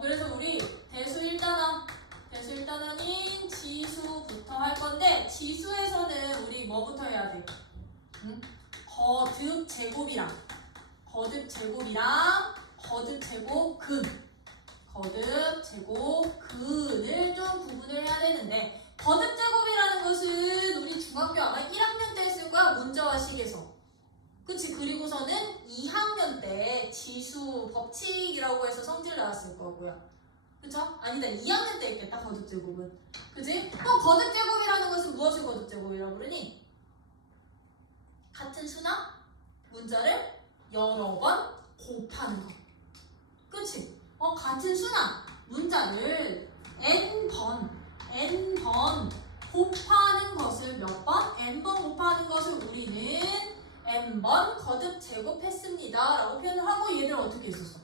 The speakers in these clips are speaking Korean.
그래서 우리 대수 1단원인 지수부터 할 건데 지수에서는 우리 뭐부터 해야 돼? 응? 거듭 제곱이랑 거듭 제곱근을 좀 구분을 해야 되는데 거듭 제곱이라는 것은 우리 중학교 아마 1학년 때 했을 거야. 문자와식에서. 그치? 그리고서는 2학년 때 지수 법칙이라고 해서 성질 나왔을 거고요. 그쵸? 아니다. 2학년 때 있겠다. 거듭 제곱은. 그치? 그럼 거듭 제곱이라는 것은 무엇을 거듭 제곱이라고 그러니? 같은 수나 문자를 여러 번 곱하는 거. 그치? 같은 수나 문자를 n번 곱하는 것을 몇 번? n번 곱하는 것을 우리는 n번 거듭 제곱했습니다 라고 표현을 하고 얘들은 어떻게 했었어?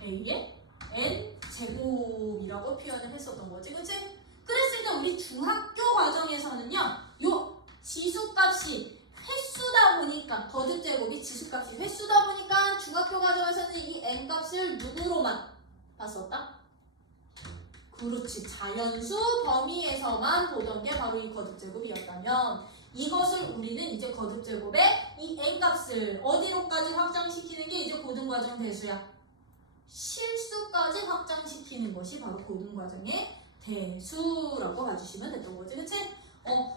a의 n제곱이라고 표현을 했었던 거지. 그치? 그랬으니까 우리 중학교 과정에서는요 요 지수값이 횟수다 보니까 거듭 제곱이 지수값이 횟수다 보니까 중학교 과정에서는 이 n값을 누구로만 봤었다? 그렇지. 자연수 범위에서만 보던 게 바로 이 거듭 제곱이었다면 이것을 우리는 이제 거듭 제곱의 이 n값을 어디로까지 확장시키는 게 이제 고등과정 대수야. 실수까지 확장시키는 것이 바로 고등과정의 대수라고 봐주시면 됐던 거지. 그치?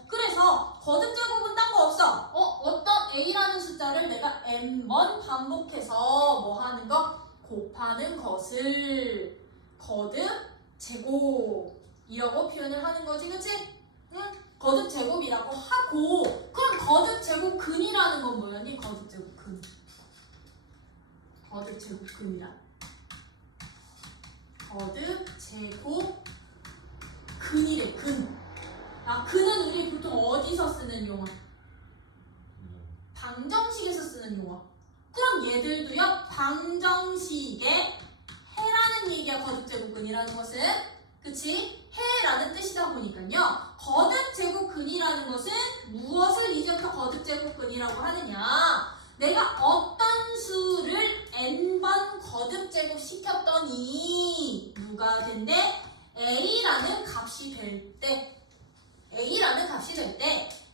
그래서 거듭 제곱은 딴 거 없어. 어떤 a라는 숫자를 내가 n번 반복해서 뭐 하는 거? 곱하는 것을 거듭 제곱이라고 표현을 하는 거지. 그치? 응? 거듭 제곱이라고 하고 그럼 거듭 제곱근이라는 건 뭐냐니? 거듭 제곱근. 거듭 제곱근이라. 거듭 제곱근이래. 근. 근은 우리 보통 어디서 쓰는 용어? 방정식에서 쓰는 용어. 그럼 얘들도요 방정식의 해라는 얘기야. 거듭 제곱근이라는 것은. 그치? 해라는 뜻이다 보니까요 거듭 제곱근이라는 것은 무엇을 이제부터 거듭 제곱근이라고 하느냐, 내가 어떤 수를 n번 거듭 제곱 시켰더니 누가 된대? a라는 값이 될 때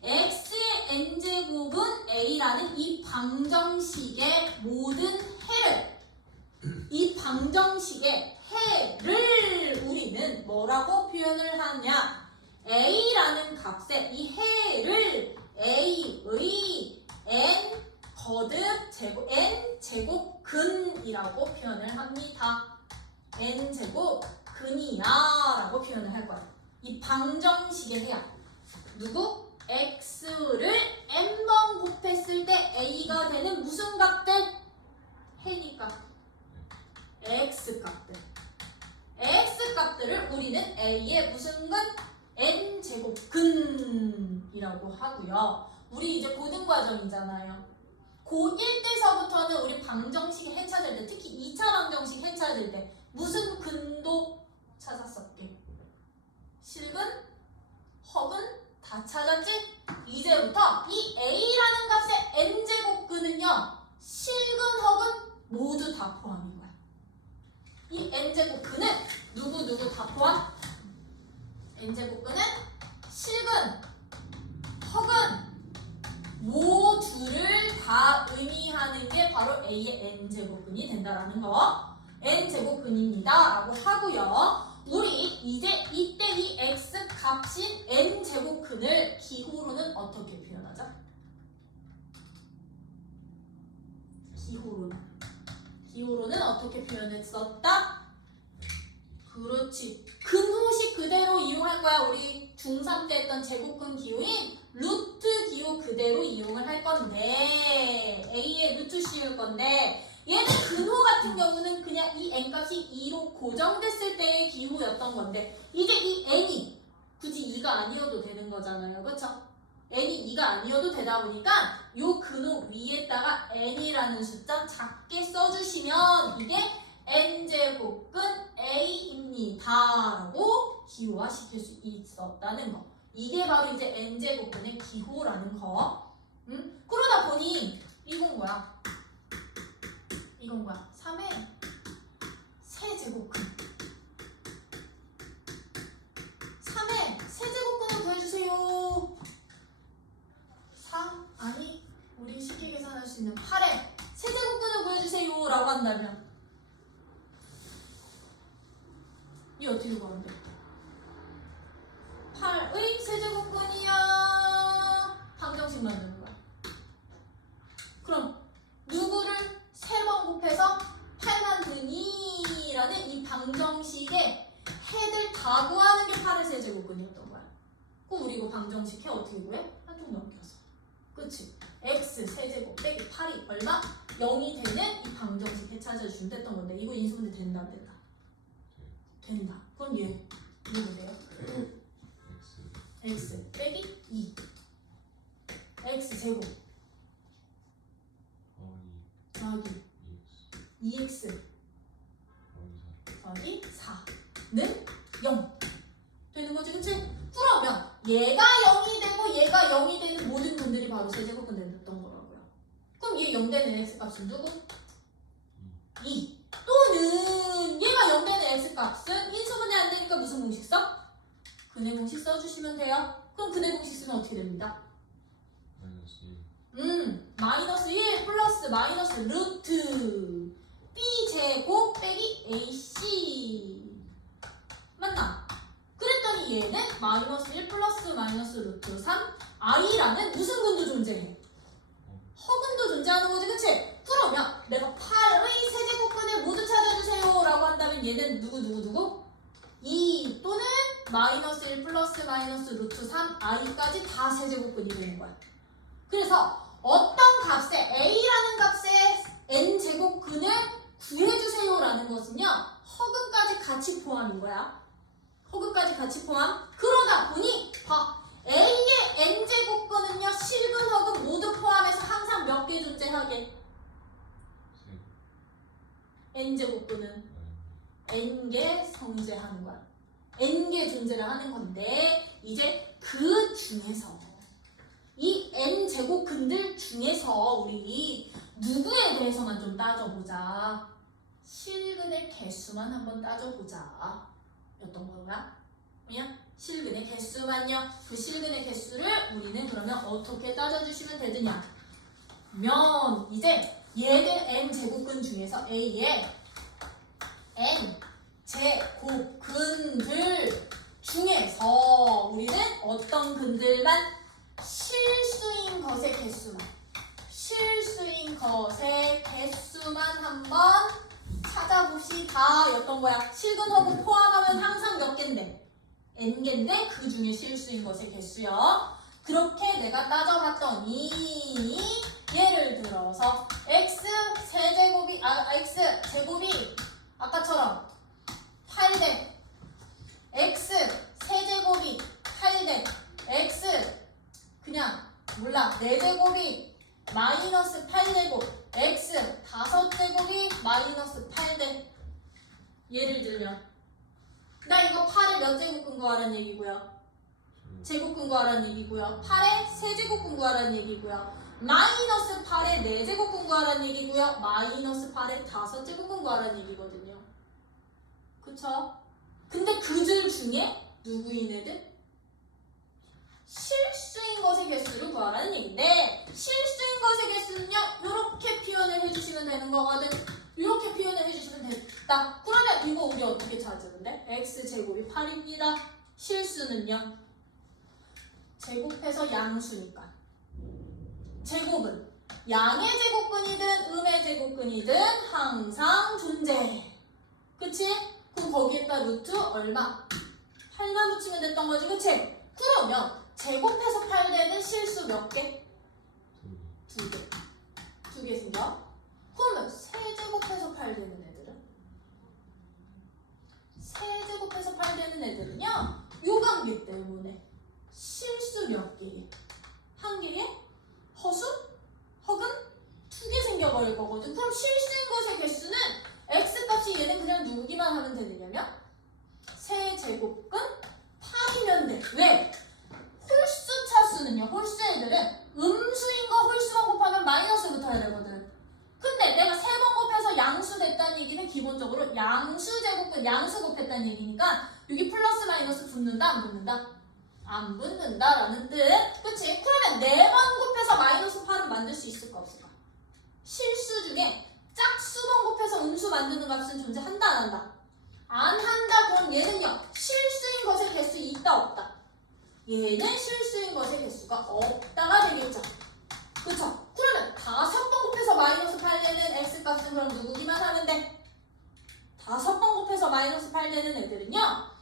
x의 n제곱은 a라는 이 방정식의 모든 해를, 이 방정식의 해를 우리는 뭐라고 표현을 하냐? a라는 값에 이 해를 a의 n 거듭 제곱 n 제곱근이라고 표현을 합니다. n 제곱근이야 라고 표현을 할 거야. 이 방정식의 해야. 누구? x를 n번 곱했을 때 a가 되는 무슨 값들? 해니까 x값들을 우리는 a의 무슨 근? n제곱근이라고 하고요. 우리 이제 고등과정이잖아요. 고1 때서부터는 우리 방정식 해 찾을 때, 특히 2차 방정식 해 찾을 때 무슨 근도 찾았었게? 실근, 허근 다 찾았지? 이제부터 이 a라는 값의 n제곱근은요 실근, 허근 모두 다 포함인 거야. 이 n제곱근은 누구 다 포함? n제곱근은 실근, 허근 모두를 다 의미하는 게 바로 a의 n제곱근이 된다라는 거. n제곱근입니다 라고 하고요. 우리 이제 이때 이 x 값인 n제곱근을 기호로는 어떻게 표현하죠? 기호로는 어떻게 표현했었다? 그렇지. 근호식 그대로 이용할 거야. 우리 중3 때 했던 제곱근 기호인 루트 기호 그대로 이용을 할 건데 a의 루트 씌울 건데 얘는 근호 같은 경우는 그냥 이 n값이 2로 고정됐을 때의 기호였던 건데 이제 이 n이 굳이 2가 아니어도 되는 거잖아요. 그렇죠? n이 2가 아니어도 되다 보니까 요 근호 위에다가 n이라는 숫자 작게 써주시면 이게 n제곱근 a입니다 라고 기호화시킬 수 있었다는 거. 이게 바로 이제 n제곱근의 기호라는 거. 그러다 보니 이건 뭐야? 3의 한다면 이 어떻게 구하면 돼? 8의 세제곱근이야. 방정식 만드는 거야. 그럼 누구를 3번 곱해서 8만 드니? 라는 이 방정식에 해들 다 구하는 게 8의 세제곱근이었던 거야. 그럼 우리 이거 방정식 해 어떻게 구해? 한쪽 넘겨서. 그치? x 세제곱 빼기 8이 얼마? 0이 되는 이 방정식 해 찾아주시면 됐던 건데 이거 인수분해 된다 안 된다? 된다. 그럼 얘 이거 뭐래요? x 빼기 2 x 제곱 더하기 2x 더하기 4는 0 되는 거지, 그치? 그러면 얘가 0이 되고 얘가 0이 되는 모든 분들이 바로 세제곱근 됐던 거라고요. 그럼 얘 0 되는 x값은 누구? 2 또는 얘가 0 되는 x값은 인수분해 안 되니까 무슨 공식 써? 근해 공식 써주시면 돼요. 그럼 근해 공식 쓰면 어떻게 됩니다? 마이너스 1 플러스 마이너스 루트 b제곱 빼기 ac 맞나? 그랬더니 얘는 마이너스 1 플러스 마이너스 루트 3 i라는 무슨 근도 존재해? 허근도 존재하는 거지, 그치? 그러면 내가 8의 세제곱근을 모두 찾아주세요 라고 한다면 얘는 누구? 2 또는 마이너스 1 플러스 마이너스 루트 3 i까지 다 세제곱근이 되는 거야. 그래서 어떤 값에 a라는 값에 n제곱근을 구해주세요 라는 것은요 허근까지 같이 포함인 거야. 허근까지 같이 포함. 그러다 보니 a의 n제곱근은요 실근 허근 모두 포함해서 항상 몇 개 존재하게? n제곱근은 n개 성제하는 거야. n개 존재를 하는 건데 이제 그 중에서 이 n제곱근들 중에서 우리 누구에 대해서만 좀 따져보자. 실근의 개수만 한번 따져보자 였던 거야. 그냥 실근의 개수만요. 그 실근의 개수를 우리는 그러면 어떻게 따져주시면 되느냐 면 이제 얘들 n제곱근 중에서 a의 n제곱근들 중에서 우리는 어떤 근들만 실수인 것의 개수만 한번 찾아봅시다 였던 거야. 실근 허근 포함하면 항상 몇 개인데? n개인데 그 중에 실수인 것의 개수요. 그렇게 내가 따져봤더니 예를 들어서 x 제곱이 아까처럼 8대 x 세제곱이 8대 x 그냥 몰라 4제곱이 마이너스 8제곱 x 5제곱이 마이너스 8대 예를 들면 나 이거 8에 몇 제곱근 구하라는 얘기고요. 제곱근 구하라는 얘기고요. 8에 세제곱근 구하라는 얘기고요. 마이너스 8에 4제곱근 구하라는 얘기고요. 마이너스 8에 5제곱근 구하라는 얘기거든요. 그쵸? 근데 그들 중에 누구인 애들? 실수인 것의 개수를 구하라는 얘기인데 실수인 것의 개수는요 이렇게 표현을 해주시면 되는 거거든. 이렇게 표현을 해주시면 됐다. 그러면 이거 우리 어떻게 찾으는데? x제곱이 8입니다. 실수는요 제곱해서 양수니까 제곱은 양의 제곱근이든 음의 제곱근이든 항상 존재해. 그치? 그럼 거기에다 루트 얼마? 8만 붙이면 됐던 거지, 그치? 그러면 제곱해서 8대는 실수 몇 개? 2개. 2개 생겨. 그러면 세제곱해서 8대는 애들은? 세제곱해서 8대는 애들은요 요 관계 때문에 실수 몇 개에? 한 개에? 허수? 허근? 2개 생겨버릴 거거든. 그럼 실수인 것의 개수는 x값이 얘는 그냥 누구기만 하면 되느냐면 세제곱근 8이면 돼. 왜? 홀수 차수는요. 홀수 애들은 음수인 거 홀수만 곱하면 마이너스 붙어야 되거든. 근데 내가 3번 곱해서 양수 됐다는 얘기는 기본적으로 양수 제곱근 양수 곱했다는 얘기니까 여기 플러스 마이너스 붙는다 안 붙는다? 안 붙는다라는 뜻. 그치? 그러면 4번 곱해서 마이너스 8은 만들 수 있을까 없을까? 실수 중에 짝수번 곱해서 음수 만드는 값은 존재한다 안 한다? 안 한다. 그럼 얘는요 실수인 것의 개수 있다 없다? 얘는 실수인 것의 개수가 없다가 되겠죠. 그쵸? 그러면 5번 곱해서 마이너스 8되는 x값은 그럼 누구기만 하면 돼? 5번 곱해서 마이너스 8되는 애들은요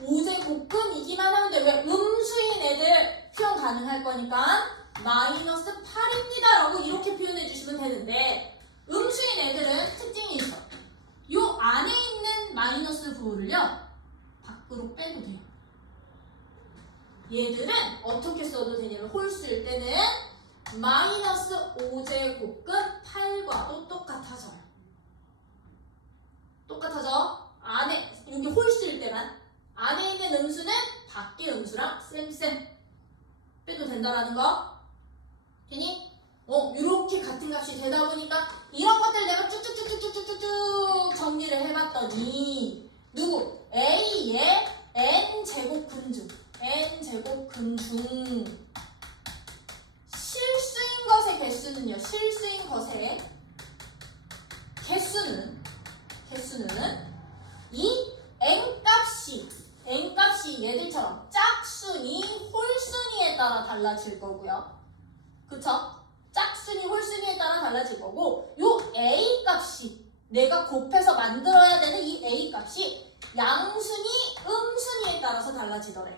5제곱근이기만 하면 돼. 왜? 음수인 애들 표현 가능할 거니까 마이너스 8입니다 라고 이렇게 표현해 주시면 되는데, 음수인 애들은 특징이 있어. 요 안에 있는 마이너스 부호를요 밖으로 빼도 돼요. 얘들은 어떻게 써도 되냐면 홀수일 때는 마이너스 5제곱근 8과도 똑같아져요. 똑같아져. 안에 여기 홀수일 때만 안에 있는 음수는 밖의 음수랑 쌤쌤 빼도 된다라는 거. 되니? 이렇게 같은 값이 되다 보니까 이런 것들 내가 쭉쭉쭉쭉쭉쭉쭉 정리를 해봤더니 누구? A의 n제곱근 중 n제곱근 중 실수인 것의 개수는요. 실수인 것의 개수는 이 n값이 얘들처럼 짝수니 홀수니에 따라 달라질 거고요. 그쵸? 짝수니 홀수니에 따라 달라질 거고, 요 a값이 내가 곱해서 만들어야 되는 이 a값이 양수니 음수니에 따라서 달라지더래.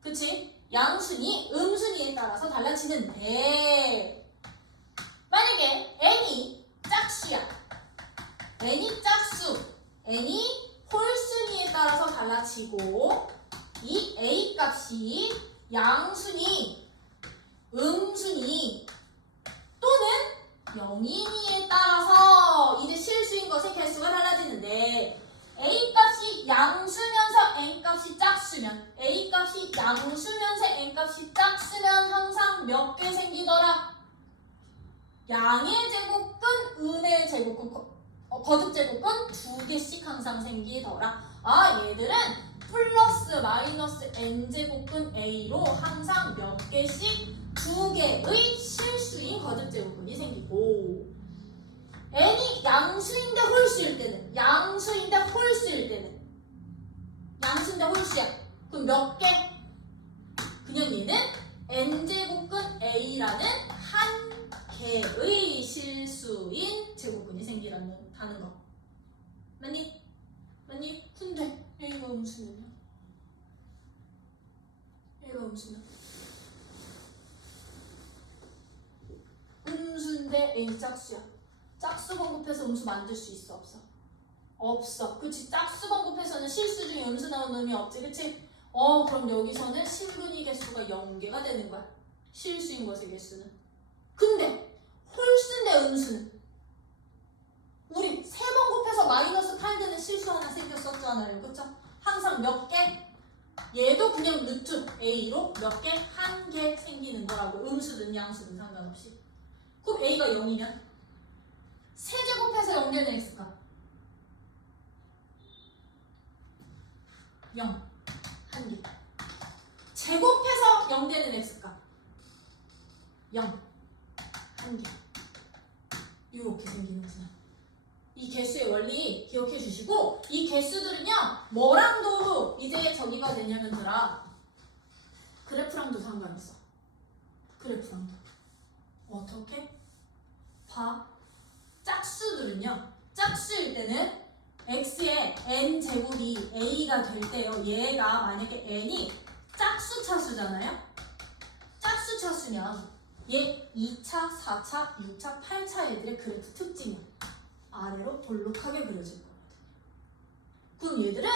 그치? 양수니 음수니에 따라서 달라지는데, 만약에 n이 짝수야, n이 짝수, n이 홀수니에 따라서 달라지고 이 a값이 양수니 음수니 또는 0이니에 따라서 이제 실수인 것의 개수가 달라지는데, a값이 양수면서 n값이 짝수면, a값이 양수면서 n값이 짝수면 항상 몇 개 생기더라? 양의 제곱근, 음의 제곱근, 거듭 제곱근 2개씩 항상 생기더라. 얘들은 플러스 마이너스 n제곱근 a로 항상 몇 개씩 2개의 실수인 거듭 제곱근이 생기고, n이 양수인데 홀수일 때는 양수인데 홀수야. 그럼 몇 개? 그냥 얘는 n제곱근 a라는 한 개의 실수인 제곱근이 생기라는 거. 맞니? 근데 A가 음수면요? 음수인데 A 짝수야. 짝수번 곱해서 음수 만들 수 있어 없어? 없어. 그치? 짝수번 곱해서는 실수 중에 음수 나오는 놈이 없지. 그치? 그럼 여기서는 실근이 개수가 0개가 되는 거야. 실수인 것의 개수는. 근데 홀수인데 음수는 우리 3번 곱해서 마이너스 8 되는 실수 하나 생겼었잖아요. 그쵸? 항상 몇 개? 얘도 그냥 루트 A로 몇 개? 한 개 생기는 거라고. 음수든 양수든 상관없이. 그럼 A가 0이면 세제곱해서 0 되는 X값 0 한 개. 제곱해서 0 되는 X값 0 한 개. 이렇게 생기는구나. 이 개수의 원리 기억해 주시고, 이 개수들은요 뭐랑도 이제 저기가 되냐면들아 그래프랑도 상관있어. 그래프랑도. 어떻게? 봐. 짝수들은요 짝수일 때는 x의 n제곱이 a가 될 때요, 얘가 만약에 n이 짝수 차수잖아요. 짝수 차수면 얘 2차, 4차, 6차, 8차 애들의 그래프 특징이야. 아래로 볼록하게 그려질 거거든요. 그럼 얘들은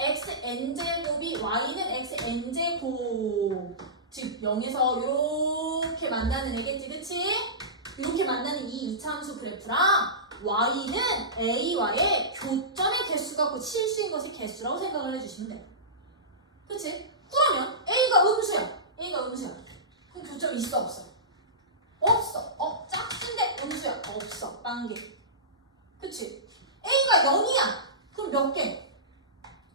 xn제곱이 y는 xn제곱, 즉 0에서 이렇게 만나는 애겠지, 그치? 이렇게 만나는 이 2차 함수 그래프랑 y는 a와의 교점의 개수가 곧 실수인 것의 개수라고 생각을 해주시면 돼요. 그치? 그러면 a가 음수야. 그럼 교점이 있어 없어? 없어. 짝수인데 음수야. 없어. 빵개. 그치? A가 0이야. 그럼 몇 개?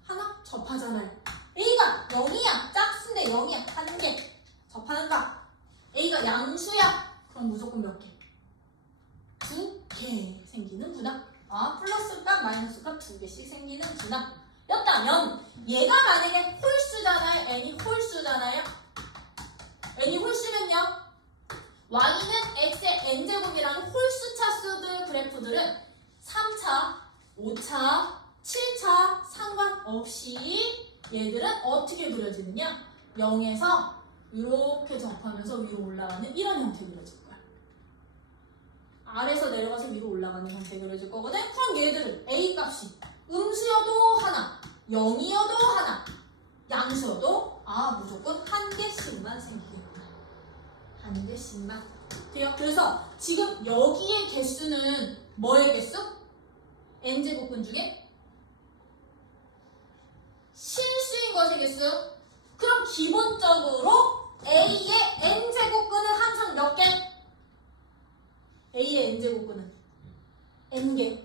하나? 접하잖아요. A가 0이야. 짝수인데 0이야. 한 개. 접하는가? A가 양수야. 그럼 무조건 몇 개? 2 이렇게 생기는구나. 플러스 값 마이너스 값 두 개씩 생기는구나. 였다면 얘가 만약에 홀수잖아요. n이 홀수잖아요. n이 홀수면요. y는 x의 n제곱이라는 홀수 차수들 그래프들은 3차, 5차, 7차 상관없이 얘들은 어떻게 그려지느냐? 0에서 이렇게 접하면서 위로 올라가는 이런 형태 그려질 거야. 아래에서 내려가서 위로 올라가는 형태 그려질 거거든. 그럼 얘들은 a 값이 음수여도 하나, 0이어도 하나, 양수여도 무조건 한 개씩만 생기겠구나. 한 개씩만 돼요. 그래서 지금 여기의 개수는 뭐의 개수? n제곱근 중에 실수인 것의 개수. 그럼 기본적으로 a의 n제곱근은 항상 몇 개? a의 n제곱근은 n개.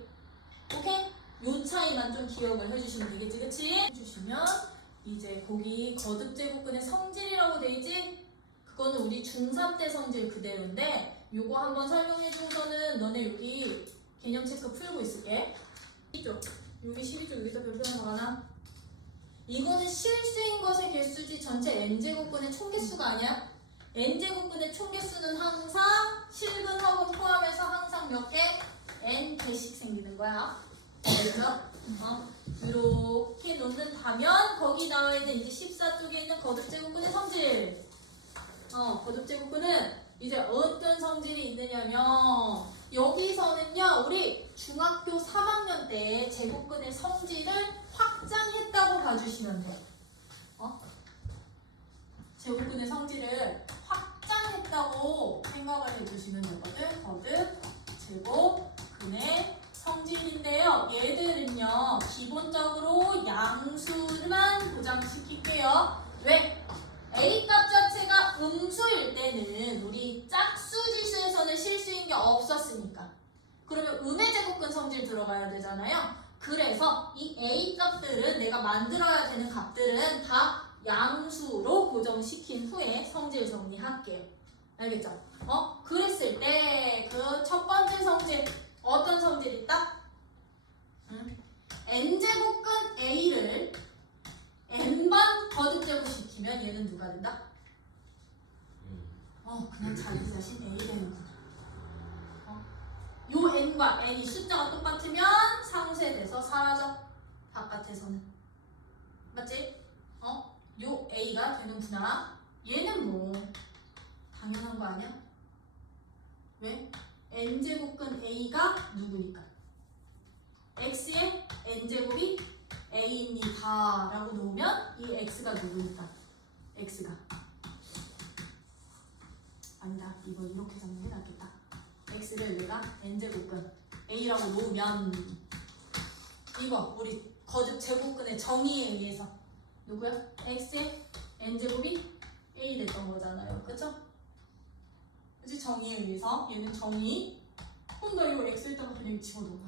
오케이? 요 차이만 좀 기억을 해주시면 되겠지, 그치? 해주시면 이제 거기 거듭제곱근의 성질이라고 돼있지? 그거는 우리 중3 때 성질 그대로인데 요거 한번 설명해주고서는 너네 여기 개념 체크 풀고 있을게. 12쪽 여기 12쪽 여기다 별표 하나 나가나? 이거는 실수인 것의 개수지 전체 n제곱근의 총개수가 아니야? n제곱근의 총개수는 항상 실근하고 포함해서 항상 몇 개? n개씩 생기는 거야. 알겠죠? 이렇게 놓는다면 거기 나와 있는 이제 14쪽에 있는 거듭제곱근의 성질. 거듭제곱근은 이제 어떤 성질이 있느냐면 여기서는요 우리 중학교 3학년 때 제곱근의 성질을 확장했다고 봐주시면 돼요. 제곱근의 성질을 확장했다고 생각을 해주시면 되거든. 거듭제곱근의 성질인데요. 얘들은요 기본적으로 양수만 보장시킬게요. 왜? a 값 자체가 음수일 때는 우리 짝수지수에서는 실수인 게 없었으니까. 그러면 음의 제곱근 성질 들어가야 되잖아요. 그래서 이 a 값들은 내가 만들어야 되는 값들은 다 양수로 고정시킨 후에 성질 정리할게요. 알겠죠? 그랬을 때 그 첫 번째 성질 어떤 성질이 있다? n제곱근 a를 n번 거듭제곱시키면 얘는 누가 된다? 그냥 자기 자신 a 되는구나. 요 n과 n이 숫자가 똑같으면 상쇄돼서 사라져. 바깥에서는. 맞지? 요 a가 되는구나. 얘는 뭐 당연한 거 아니야? 왜? n제곱근 a가 누구니까? x의 n제곱이 a입니다 라고 놓으면 이 x가 누구니까? x가 아니다. 이거 이렇게 정리해 놨겠다. x를 내가 n제곱근 a라고 놓으면 이거 우리 거듭 제곱근의 정의에 의해서 누구야? x의 n제곱이 a 됐던 거잖아요. 그쵸? 그치? 정의에 의해서 얘는 정의 혼자 이거 x에다가 그냥 집어넣어.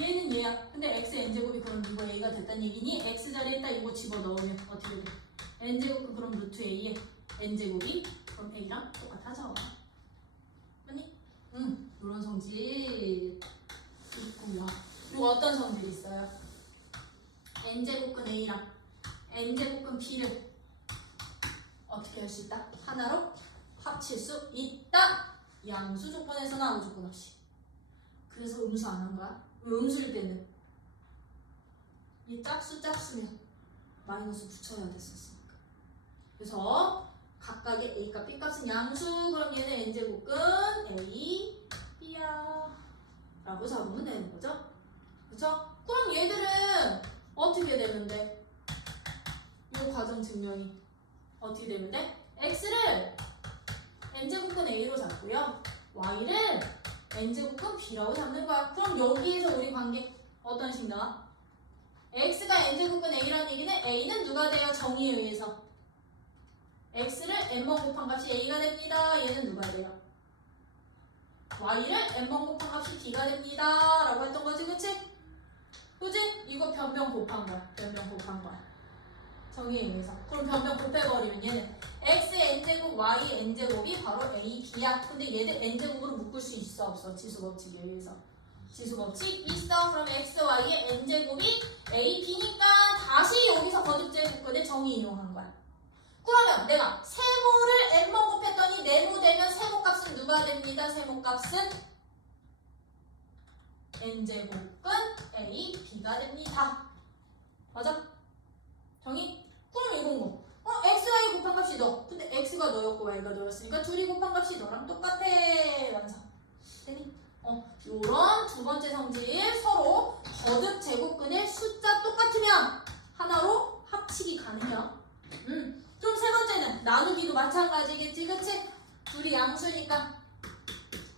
얘는 얘야. 근데 x n제곱이 그럼 이거 a가 됐단 얘기니? x 자리에다 이거 집어넣으면 어떻게 돼? n제곱 그럼 루트 a에 n제곱이 그럼 a랑 똑같아져. 맞니? 이런 성질 있고요. 그리고 어떤 성질이 있어요? n제곱근 a랑 n제곱근 b를 어떻게 할 수 있다? 하나로 합칠 수 있다. 양수 조건에서는 아무 조건 없이. 그래서 음수 안 한 거야. 왜 음수일 때는? 이 짝수면 마이너스 붙여야 됐었으니까. 그래서 각각의 a값, b값은 양수. 그럼 얘는 n제곱근 a, b야 라고 잡으면 되는 거죠. 그쵸? 그럼 얘들은 어떻게 되면 돼? 이 과정 증명이 어떻게 되면 돼? x를 n제곱근 a로 잡고요. y를 n제곱근 b라고 잡는 거야. 그럼 여기에서 우리 관계 어떤 식 나와? x가 n제곱근 a라는 얘기는 a는 누가 돼요? 정의에 의해서 x를 n번 곱한 값이 a가 됩니다. 얘는 누가 돼요? y를 n번 곱한 값이 b가 됩니다 라고 했던 거지. 그치? 그치? 이거 변변 곱한 거야. 변변 곱한 거야. 정의에 의해서. 그럼 변변 곱해버리면 얘는 x의 n제곱 y의 n제곱이 바로 a, b야. 근데 얘들 n제곱으로 묶을 수 있어 없어? 지수법칙에 의해서. 지수법칙 있어. 그럼 x, y의 n제곱이 a, b니까 다시 여기서 거듭제곱근의 정의 이용한 거야. 그러면 내가 세모를 n번 곱했더니 네모되면 세모값은 누가 됩니다? 세모값은 n제곱근 a, b가 됩니다. 맞아? 정의? 그럼 이건 뭐? x, y 곱한 값이 너. 근데 x가 너였고 y가 너였으니까 둘이 곱한 값이 너랑 똑같아. 완성. 되니? 요런 두 번째 성질 서로 거듭 제곱근의 숫자 똑같으면 하나로 합치기 가능해요. 그럼 세 번째는 나누기도 마찬가지겠지, 그치? 둘이 양수니까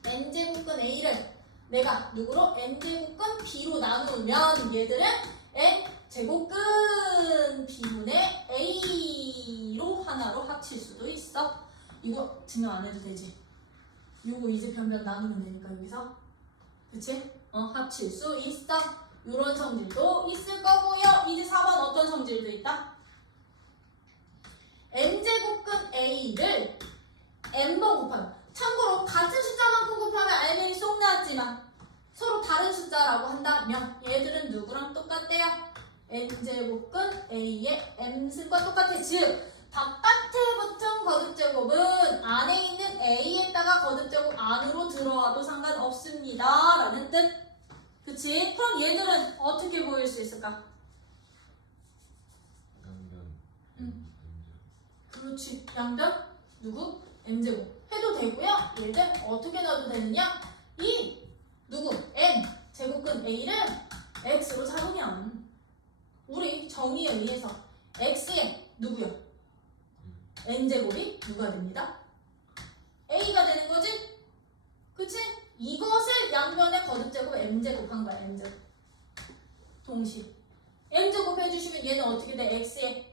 n제곱근 a를 내가 누구로? n제곱근 b로 나누면 얘들은 n제곱근 b분의 a로 하나로 합칠 수도 있어. 이거 증명 안 해도 되지? 요거 이제 변변 나누면 되니까 여기서, 그치? 합칠 수 있어. 요런 성질도 있을 거고요. 이제 4번 어떤 성질도 있다? n제곱근 a를 n번 곱하면, 참고로 같은 숫자만큼 곱하면 알맹이 쏙 나왔지만 서로 다른 숫자라고 한다면 얘들은 누구랑 똑같대요? n제곱근 a의 m승과 똑같아. 즉 바깥에 붙은 거듭제곱은 안에 있는 a에다가 거듭제곱 안으로 들어와도 상관없습니다 라는 뜻. 그치? 그럼 얘들은 어떻게 보일 수 있을까? 그렇지. 양변 누구? n제곱 해도 되고요. 얘들 어떻게 놔도 되느냐? 이 누구? n 제곱근 a를 x로 잡으면 우리 정의에 의해서 x의 누구야? n제곱이 누가 됩니다? a가 되는 거지? 그치? 이것을 양변에 거듭제곱 m제곱 한 거야. m제곱 동시에 m제곱 해주시면 얘는 어떻게 돼? x의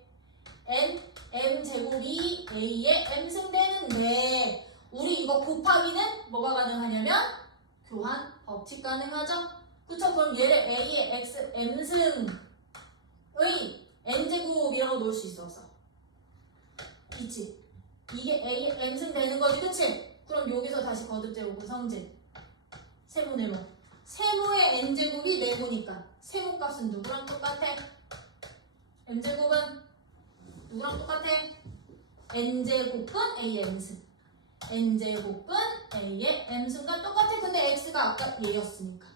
m제곱이 a의 m승 되는데 우리 이거 곱하기는 뭐가 가능하냐면 교환 법칙 가능하죠? 그쵸? 그럼 얘를 a의 x m승의 n제곱이라고 놓을 수 있어 없어? 있지? 이게 a의 m승 되는 거지, 그치? 그럼 여기서 다시 거듭제곱은 성질 세모 네모 세모의 n제곱이 네모니까 세모값은 누구랑 똑같아? m제곱은 누구랑 똑같아? n제곱근 a의 m승 n제곱근 a의 m승과 똑같아. 근데 x가 아까 얘였으니까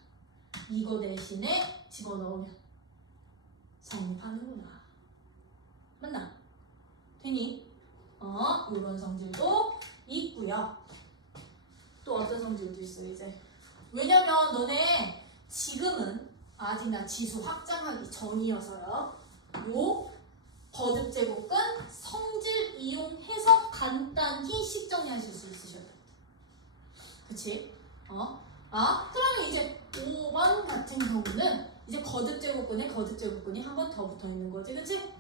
이거 대신에 집어넣으면 성립하는구나. 맞나? 되니? 이런 성질도 있고요. 또 어떤 성질도 있어 이제. 왜냐면 너네 지금은 아직 나 지수 확장하기 전이어서요. 요 거듭제곱근 성질 이용해서 간단히 식 정리하실 수 있으셔야 됩니다. 그치? 그러면 이제 5번 같은 경우는 이제 거듭제곱근에 거듭제곱근이 한 번 더 붙어 있는 거지, 그치?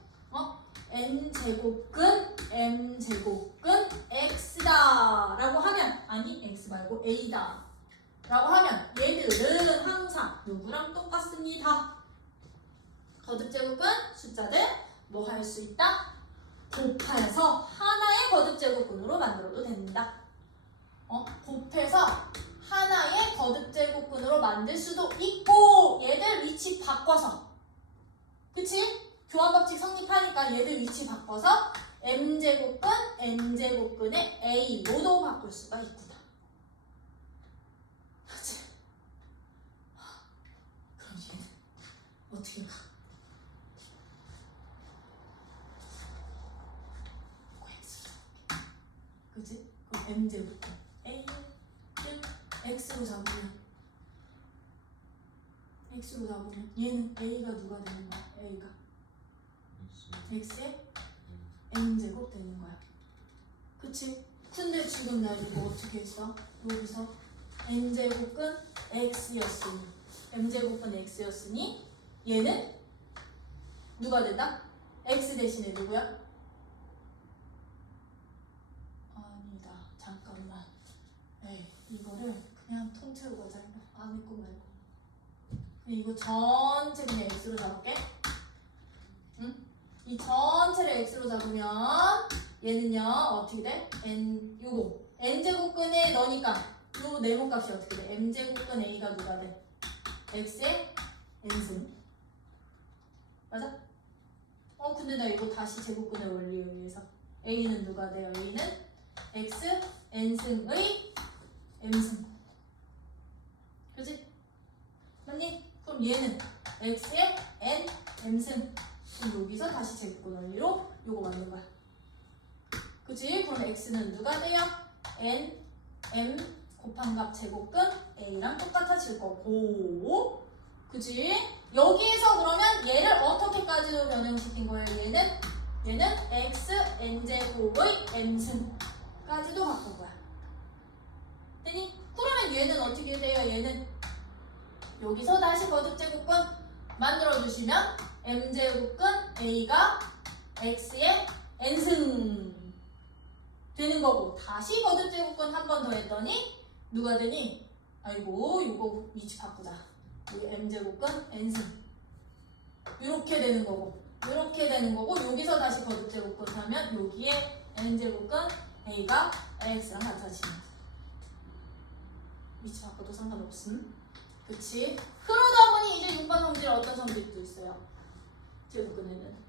n제곱근 m제곱근 x다 라고 하면, 아니 x 말고 a다 라고 하면 얘들은 항상 누구랑 똑같습니다. 거듭제곱근 숫자들 뭐 할 수 있다? 곱해서 하나의 거듭제곱근으로 만들어도 된다. 곱해서 하나의 거듭제곱근으로 만들 수도 있고 얘들 위치 바꿔서, 그치? 교환법칙 성립하니까 얘들 위치 바꿔서 m제곱근 n제곱근의 a로도 바꿀 수가 있구나. 그치? 그럼 얘는 어떻게 가? 그치? 그럼 m제곱근 a를 x로 잡으면 얘는 a가 누가 되는 거야? a가 x의 n제곱 되는 거야. 그치? 근데 지금 나 이거 어떻게 했어? 여기서 n제곱근 x였으니 m제곱근 x였으니 얘는 누가 된다? x 대신에 누구야? 아니다. 잠깐만. 에이, 이거를 그냥 통째로 가자. 안 했고 말고. 이거 전체 그냥 x로 잡을게. 응? 이 전체를 x로 잡으면 얘는요 어떻게 돼? 요거 n제곱근에 넣으니까 요 네모값이 어떻게 돼? m제곱근 a가 누가 돼? x의 n승 맞아? 근데 나 이거 다시 제곱근의 원리에 의해서 a는 누가 돼요? a는 x n승의 m승 그치? 맞니? 그럼 얘는 x의 n m승 그럼 여기서 다시 제곱근 원리로 요거 만든 거야 그치? 그럼 x는 누가 돼요? n m 곱한 값 제곱근 a랑 똑같아질 거고 그치? 여기에서 그러면 얘를 어떻게까지 변형시킨 거예요? 얘는 x n제곱의 m승까지도 바꾼 거야 되니? 그러면 얘는 어떻게 돼요? 얘는 여기서 다시 거듭제곱근 만들어주시면 m제곱근 a가 x의 n승 되는 거고 다시 거듭제곱근 한 번 더 했더니 누가 되니? 아이고 이거 위치 바꾸자 여기 m제곱근 n승 이렇게 되는 거고 이렇게 되는 거고 여기서 다시 거듭제곱근 하면 여기에 n제곱근 a가 x랑 같아지는 위치 바꿔도 상관없음 그치? 그러다 보니 이제 6번 성질 어떤 성질도 있어요 제곱근에는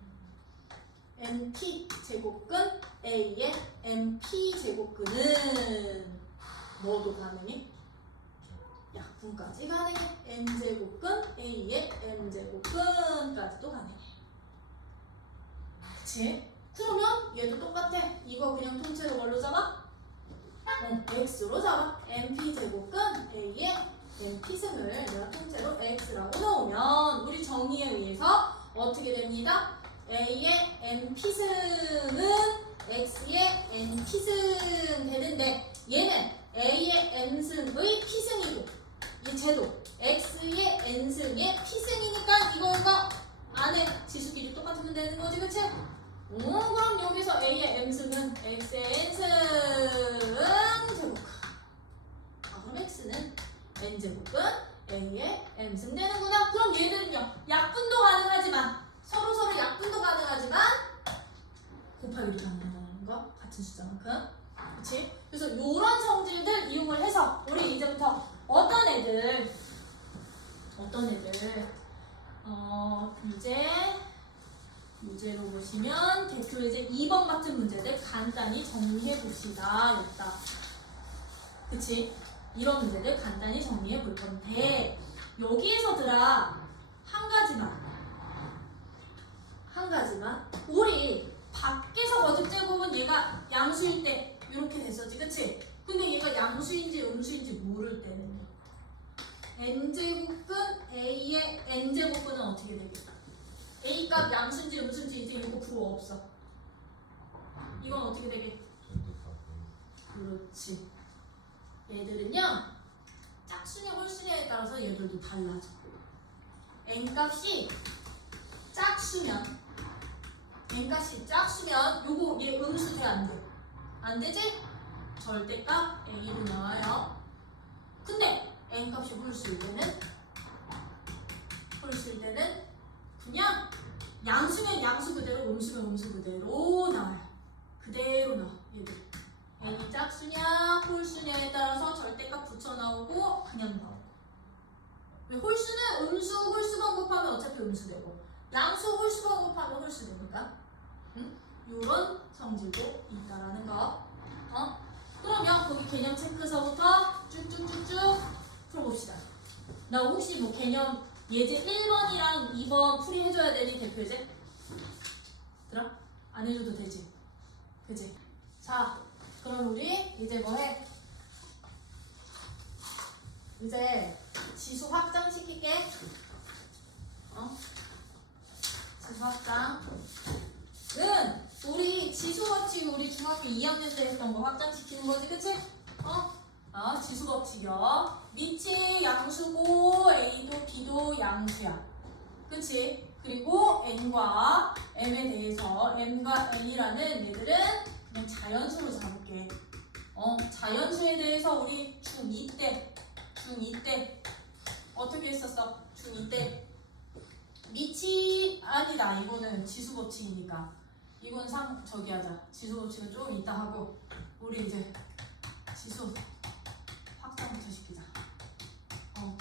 np 제곱근 a의 np 제곱근은 뭐도 가능해? 약분까지 가능해 n제곱근 a의 m제곱근까지도 가능해 그치? 그러면 얘도 똑같아 이거 그냥 통째로 뭘로 잡아? x로 잡아 np 제곱근 a의 np승을 내가 통째로 x라고 넣으면 우리 정의에 의해서 어떻게 됩니다? a의 np승은 x의 np승 되는데 얘는 a의 n승의 p승이고 이 쟤도 x의 n승의 p승이니까 이거 안에 지수끼리 똑같으면 되는 거지 그치? 그럼 여기서 a의 m승은 x의 n승 제곱근 그럼 x는 n제곱근 a의 m승 되는구나 그럼 얘들은요 약분도 가능하지만 서로 약분도 가능하지만 곱하기도 가능하다는 거 같은 숫자만큼 그치? 그래서 이런 성질들 이용을 해서 우리 이제부터 어떤 애들 유제로 보시면 대표 예제 2번 같은 문제들 간단히 정리해 봅시다 였다 그치? 이런 문제들 간단히 정리해 볼 건데 여기에서들아 한 가지만 우리 밖에서 거듭제곱은 얘가 양수일 때 이렇게 됐었지 그치? 근데 얘가 양수인지 음수인지 모를 때는요 n제곱근 a의 n제곱근은 어떻게 되겠다? a값 양수인지 음수인지 이제 이거 부호 없어 이건 어떻게 되겠? 그렇지 얘들은요 짝수냐 홀수냐에 따라서 얘들도 달라져 n값이 짝수면 요거 얘 음수 돼 안 돼? 안 되지? 절대값 a로 나와요 근데 n값이 홀수일 때는 그냥 양수면 양수 그대로 음수면 음수 그대로 나와요 그대로 나와 얘들 n이 짝수냐 홀수냐에 따라서 절대값 붙여 나오고 그냥 나오고 홀수는 음수 홀수만 곱하면 어차피 음수 되고 양수 홀수만 곱하면 홀수 되니까 요런 성질도 있다라는 거 그러면 거기 개념 체크서부터 쭉쭉쭉쭉 풀어봅시다 나 혹시 뭐 개념 예제 1번이랑 2번 풀이해줘야 되니 대표예제? 들어? 안 해줘도 되지? 그치? 자 그럼 우리 이제 뭐해? 이제 지수 확장시킬게 지수 확장은 우리 지수 법칙 우리 중학교 2학년 때 했던 거 확장시키는 거지 그치? 지수 법칙이요 밑이 양수고 A도 B도 양수야 그치? 그리고 N과 M에 대해서 M과 N이라는 얘들은 그냥 자연수로 잡을게 자연수에 대해서 우리 중2 때 어떻게 했었어? 중2 때 밑이 아니다. 이거는 지수 법칙이니까. 이건 저기 하자. 지수 법칙은 좀 이따 하고 우리 이제 지수 확장부터 시키자.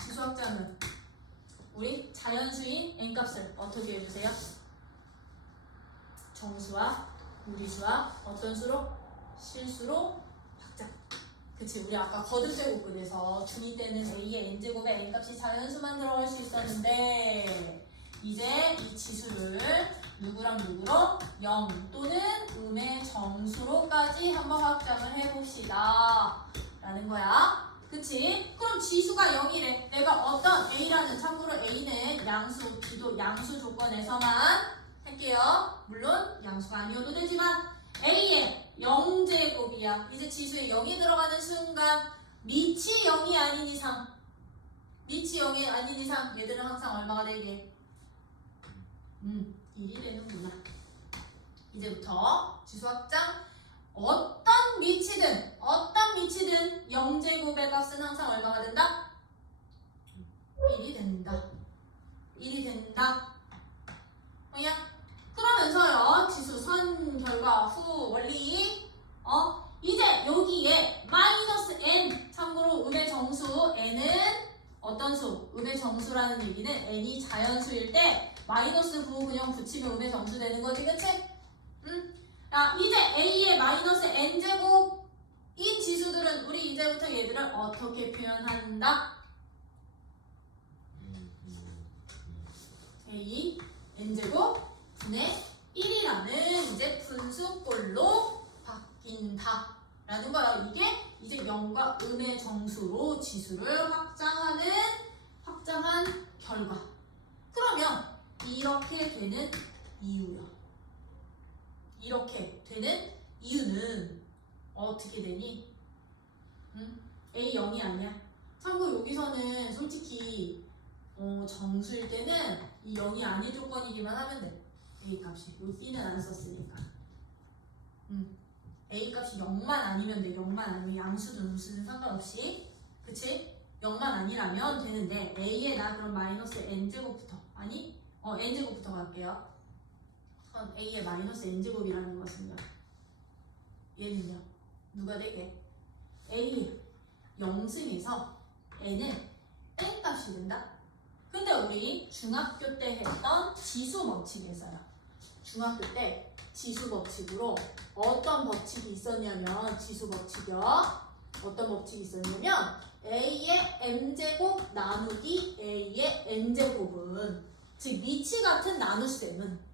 지수 확장은 우리 자연수인 n값을 어떻게 해주세요? 정수와 무리수와 어떤 수로? 실수로 확장. 그치, 우리 아까 거듭제곱근에서 중2 때는 a의 n제곱에 n값이 자연수만 들어갈 수 있었는데 이제 이 지수를 누구랑 누구로? 0 또는 음의 정수로까지 한번 확장을 해봅시다 라는 거야. 그치? 그럼 지수가 0이래. 내가 어떤 a라는, 참고로 a는 양수, 비도 양수 조건에서만 할게요. 물론 양수가 아니어도 되지만 a의 0제곱이야. 이제 지수에 0이 들어가는 순간 밑이 0이 아닌 이상, 밑이 0이 아닌 이상 얘들은 항상 얼마가 되게? 1이 되는구나. 이제부터 지수 확장. 어떤 밑이든 0제곱의 값은 항상 얼마가 된다? 1이 된다. 1이 된다. 뭐야? 그러면서요, 지수 선 결과 후 원리. 이제 여기에 마이너스 n, 참고로 음의 정수 n은 어떤 수? 음의 정수라는 얘기는 n이 자연수일 때 마이너스 9 그냥 붙이면 음의 정수 되는 거지, 그치? 자, 이제 a의 마이너스 n제곱인 지수들은 우리 이제부터 얘들을 어떻게 표현한다? a n제곱 분의 1이라는 이제 분수꼴로 바뀐다 라는 거야. 이게 이제 0과 음의 정수로 지수를 확장한 결과. 그러면 이렇게 되는 이유요. 이렇게 되는 이유는 어떻게 되니? A 0이 아니야. 참고로 여기서는 솔직히 정수일 때는 이 0이 아닌 조건이기만 하면 돼. A 값이. 여기 B는 안 썼으니까. A 값이 0만 아니면 돼. 0만 아니면 양수든 음수든 상관없이. 그치? 0만 아니라면 되는데 A에 나 그럼 마이너스 n제곱부터. 아니? n제곱부터 갈게요. 그럼 A의 마이너스 n제곱이라는 것은요. 얘는요. 누가 되게? A 0승에서 n은 n값이 된다. 근데 우리 중학교 때 했던 지수 법칙에서요. 중학교 때 지수 법칙으로 어떤 법칙이 있었냐면, 지수 법칙이요. 어떤 법칙이 있었냐면 A의 m제곱 나누기 A의 n제곱은, 즉 밑이 같은 나눗셈은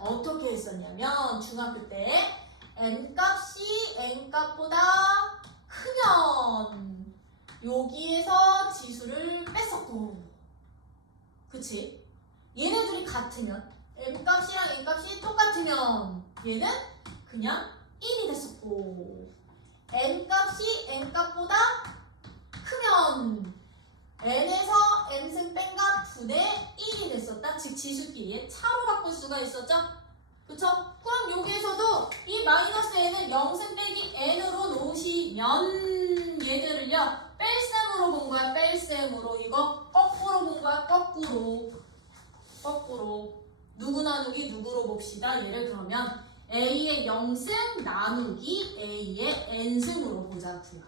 어떻게 했었냐면, 중학교 때 m값이 n값보다 크면 여기에서 지수를 뺐었고, 그치? 얘네들이 같으면, m값이랑 n값이 똑같으면 얘는 그냥 1이 됐었고, n값이 n값보다 크면 n에서 m승 뺀값 분의 1이 됐었다. 즉 지수끼리의 차로 바꿀 수가 있었죠. 그쵸? 그럼 여기에서도 이 마이너스 n을 0승 빼기 n으로 놓으시면 얘들을요 뺄셈으로 본 거야. 뺄셈으로. 이거 거꾸로 본 거야. 거꾸로. 누구 나누기 누구로 봅시다. 얘를 그러면 A의 0승 나누기 A의 n승으로 보자고요.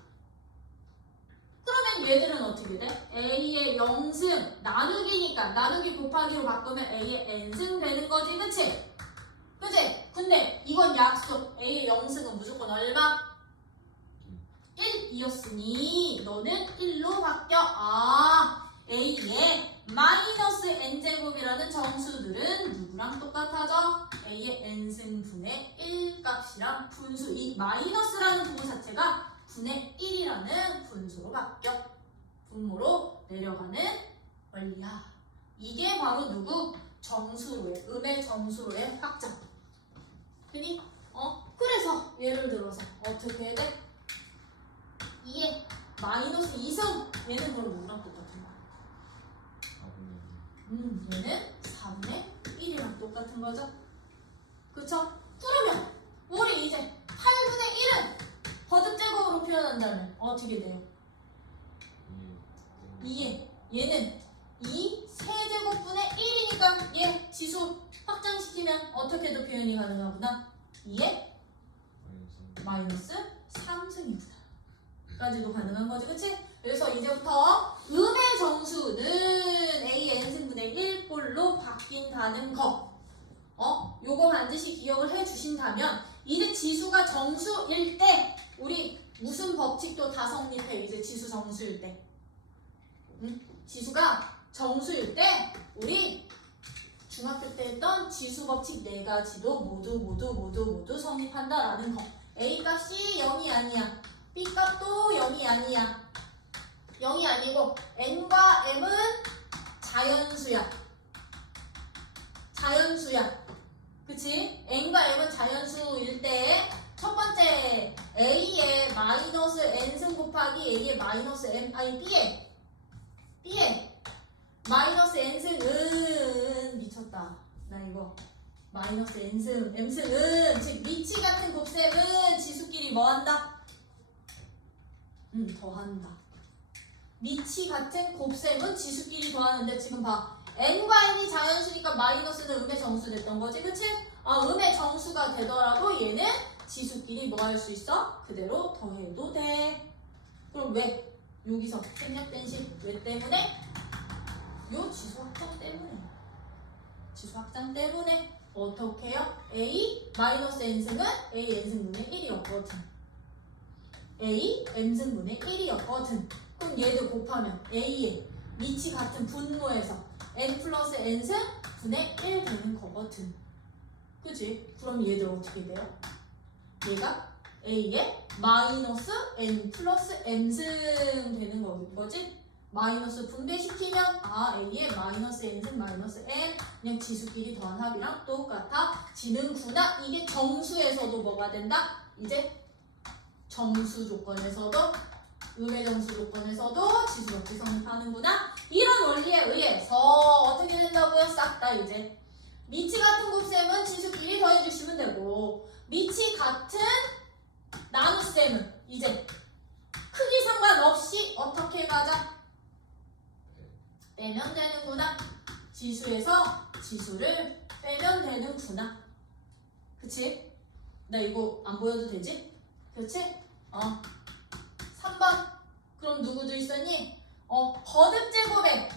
그러면 얘들은 어떻게 돼? A의 0승 나누기니까 나누기 곱하기로 바꾸면 A의 n승 되는 거지. 그치? 근데 이건 약속. A의 0승은 무조건 얼마? 1이었으니 너는 1로 바뀌어. A의 마이너스 n제곱이라는 정수들은 누구랑 똑같아져? A의 n승분의 1 값이랑 분수, 이 마이너스라는 부호 자체가 분의 1이라는 분수로 바뀌어. 분모로 내려가는 원리야. 이게 바로 누구? 정수로의, 음의 정수로의 확장. 그니? 그래서 예를 들어서 어떻게 해야 돼? 2에 마이너스 2승. 얘는 그럼 누구랑 똑같은 거야? 얘는 4분의 1이랑 똑같은 거죠. 그쵸? 그러면 우리 이제 8분의 1은 거듭제곱으로 표현한다면 어떻게 돼요? 2에 얘는 지수 확장시키면 어떻게도 표현이 가능하구나. 2에 마이너스 3승이구나. 까지도 가능한 거지, 그치? 그래서 이제부터 음의 정수는 a n승분의 1꼴로 바뀐다는 거. 요거 반드시 기억을 해주신다면 이제 지수가 정수일 때 우리 무슨 법칙도 다 성립해. 이제 지수 정수일 때. 지수가 정수일 때 우리 중학교 때 했던 지수 법칙 4가지도 모두 성립한다라는 거. A 값이 0이 아니야. B 값도 0이 아니야. 0이 아니고 n과 m은 자연수야. 자연수야. 그치? n과 m은 자연수일 때 첫 번째 a의 마이너스 n승 곱하기 a의 마이너스 m 아니 b의 마이너스 n승은 미쳤다. 나 이거 마이너스 n승 m승은 즉 미치 같은 곱셈은 지수끼리 뭐한다? 더한다. 미치 같은 곱셈은 지수끼리 더하는데 지금 봐. n과 n이 자연수니까 마이너스는 음의 정수 됐던 거지, 그치? 음의 정수가 되더라도 얘는 지수끼리 뭐 할 수 있어? 그대로 더해도 돼. 그럼 왜? 여기서 생략된 식 왜 때문에? 요 지수 확장 때문에. 지수 확장 때문에 어떻게 해요? a 마이너스 n승은 a n승분의 1이었거든. a n승분의 1이었거든. 그럼 얘들 곱하면 a의 미치 같은 분모에서 n 플러스 n승 분의 1 되는 거거든. 그치? 그럼 얘들 어떻게 돼요? 얘가 a의 마이너스 n 플러스 m승 되는 거지? 마이너스 분배시키면 a의 마이너스 n승 마이너스 n 그냥 지수끼리 더한 합이랑 똑같아지는구나. 이게 정수에서도 뭐가 된다? 이제 정수 조건에서도 음의 정수 조건에서도 지수 법칙 성립하는구나. 이런 원리에 의해서 어떻게 된다고요? 싹 다 이제 미치 같은 곱셈은 지수끼리 더해주시면 되고 미치 같은 나눗셈은 이제 크기 상관없이 어떻게 가자? 빼면 되는구나. 지수에서 지수를 빼면 되는구나. 그치? 나 이거 안 보여도 되지? 그치? 3번. 그럼 누구도 있었니? 거듭 제곱에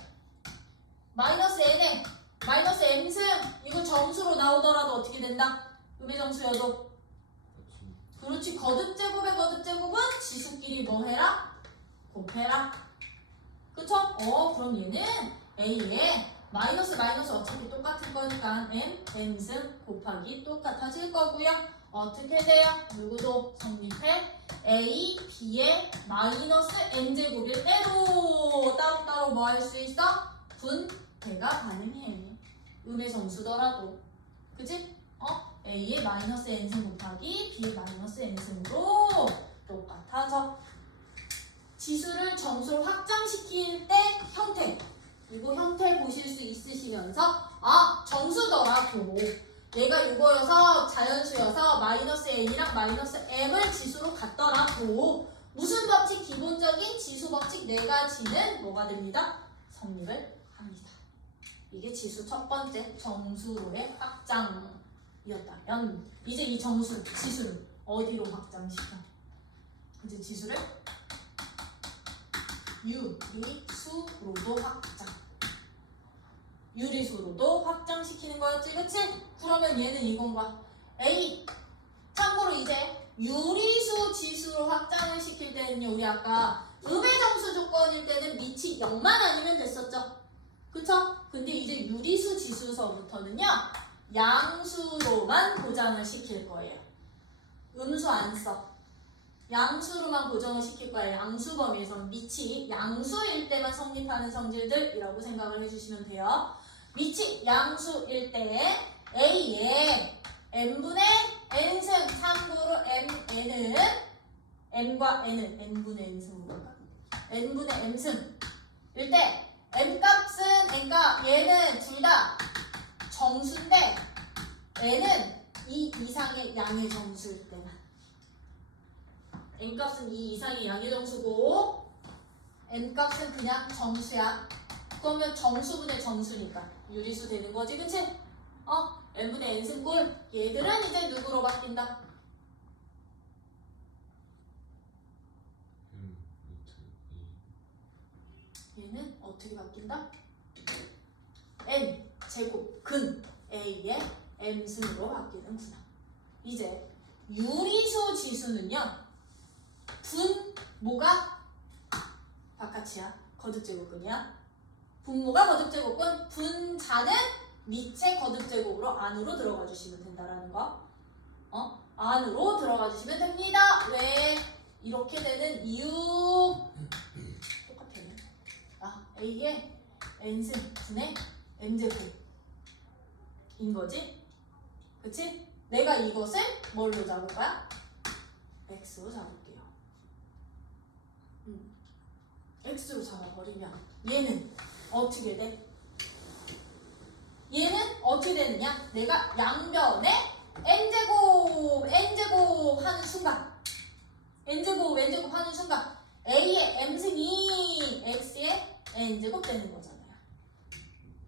마이너스 n에 마이너스 m승 이거 정수로 나오더라도 어떻게 된다? 음의 정수여도. 그렇지. 거듭 제곱의 거듭 제곱은 지수끼리 뭐 해라? 곱해라. 그쵸? 그럼 얘는 a에 마이너스 어차피 똑같은 거니까 m승 곱하기 똑같아질 거고요. 어떻게 돼요? 누구도 성립해? a, b의 마이너스 n제곱일 때도 따로따로 뭐 할 수 있어? 분배가 가능해. 음의 정수더라도. 그치? a의 마이너스 n승 곱하기 b의 마이너스 n승으로 똑같아져. 지수를 정수로 확장시킬 때 형태. 이거 형태 보실 수 있으시면서 정수더라도 얘가 이거여서 자연수여서 마이너스 n이랑 마이너스 m을 지수로 갖더라도 무슨 법칙? 기본적인 지수 법칙 4가지는 뭐가 됩니다? 성립을 합니다. 이게 지수 첫 번째 정수로의 확장이었다면 이제 이 지수를 어디로 확장시켜? 이제 지수를 유리수로도 확장. 유리수로도 확장시키는 거였지, 그치? 그러면 얘는 이건가? A. 참고로 이제 유리수 지수로 확장을 시킬 때는요, 우리 아까 음의 정수 조건일 때는 미치 0만 아니면 됐었죠? 그쵸? 근데 이제 유리수 지수서부터는요, 양수로만 고정을 시킬 거예요. 음수 안 써. 양수로만 고정을 시킬 거예요. 양수 범위에서는 미치 양수일 때만 성립하는 성질들이라고 생각을 해주시면 돼요. 미치 양수일 때 a의 n분의 n승, 참고로 n은 n과 n은 n분의 n승으로 n분의 m승일 때 m값은 n값 얘는 둘 다 정수인데 n은 2 이상의 양의 정수일 때만 n값은 2 이상의 양의 정수고 n값은 그냥 정수야. 그러면 정수분의 정수니까 유리수 되는 거지, 그치? n분의 n승골. 얘들은 이제 누구로 바뀐다? 얘는 어떻게 바뀐다? n 제곱 근 a의 m승으로 바뀌는구나. 이제 유리수 지수는요. 분모가 바깥이야. 거듭제곱근이야. 분모가 거듭제곱근, 분자는 밑에 거듭제곱으로 안으로 들어가 주시면 된다라는 거. 안으로 들어가 주시면 됩니다. 왜 이렇게 되는 이유 똑같아요. a의 n승 분의 m제곱인 거지? 그치? 내가 이것을 뭘로 잡을 거야? x로 잡을게요. x로 잡아버리면 얘는 어떻게 돼? 얘는 어떻게 되느냐? 내가 양변에 n제곱 하는 순간 n제곱 하는 순간 a의 m승이 x의 n제곱 되는 거잖아요.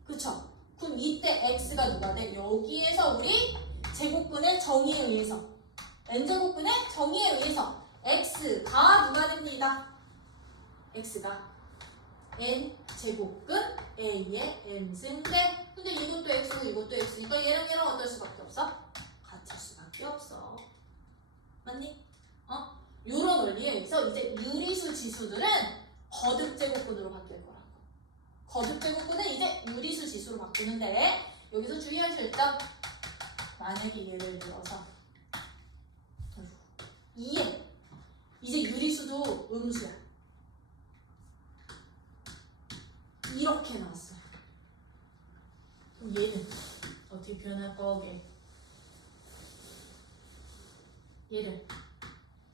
그쵸? 그럼 이때 x가 누가 돼? 여기에서 우리 제곱근의 정의에 의해서 n제곱근의 정의에 의해서 x가 누가 됩니다. x가 n제곱근 a의 m승 대. 근데 이것도 x고 이것도 x니까 얘랑 얘랑 어떨 수밖에 없어? 같을 수밖에 없어. 맞니? 요런 원리에 의해서 이제 유리수 지수들은 거듭제곱근으로 바뀔 거라고. 거듭제곱근은 이제 유리수 지수로 바꾸는데 여기서 주의하실 점, 만약에 예를 들어서 2에 이제 유리수도 음수야. 이렇게 나왔어요. 그럼 얘는 어떻게 표현할 거게? 얘를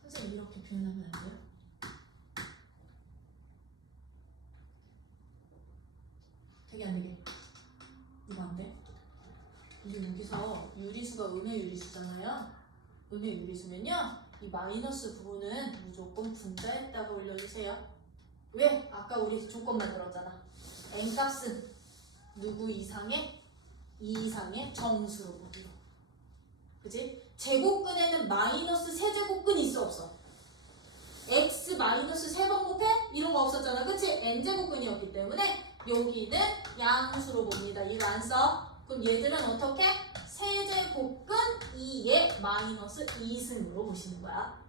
선생님 이렇게 표현하면 안 돼요? 되게 안 되게. 이거 안 돼? 이제 여기서 유리수가 음의 유리수잖아요. 음의 유리수면요, 이 마이너스 부분은 무조건 분자에다가 올려주세요. 왜? 아까 우리 조건 만들었잖아. n값은 누구 이상의? 2 이상의 정수로 보기로. 그치? 제곱근에는 마이너스 세제곱근이 있어 없어? x 마이너스 3번 곱해? 이런 거 없었잖아. 그치? n제곱근이었기 때문에 여기는 양수로 봅니다. 이거 안 써. 그럼 얘들은 어떻게? 세제곱근 2의 마이너스 2승으로 보시는 거야.